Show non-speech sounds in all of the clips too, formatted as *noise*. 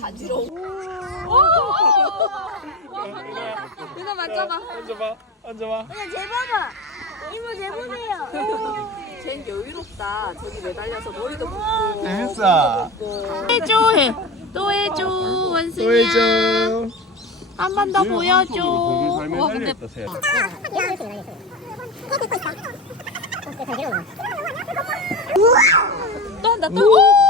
간지러워. 누나 만져아봐 앉아봐. 누봐 이모 재보세요. 쟨 여유롭다. 저기 매달려서 머리도 묶고. 일사. 해줘 해. 또 해줘 원순이야. 한 번 더 보여줘. 또 한다 또.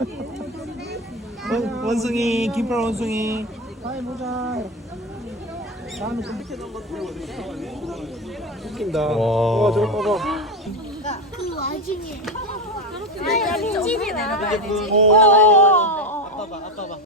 *laughs* 원, 숭이 깊어 원숭이 다이에 보자 다음에 좀 넣은 거 틀어 웃긴다 와 저거 봐봐 그 와중에 아유 진짜 내려봐야 되지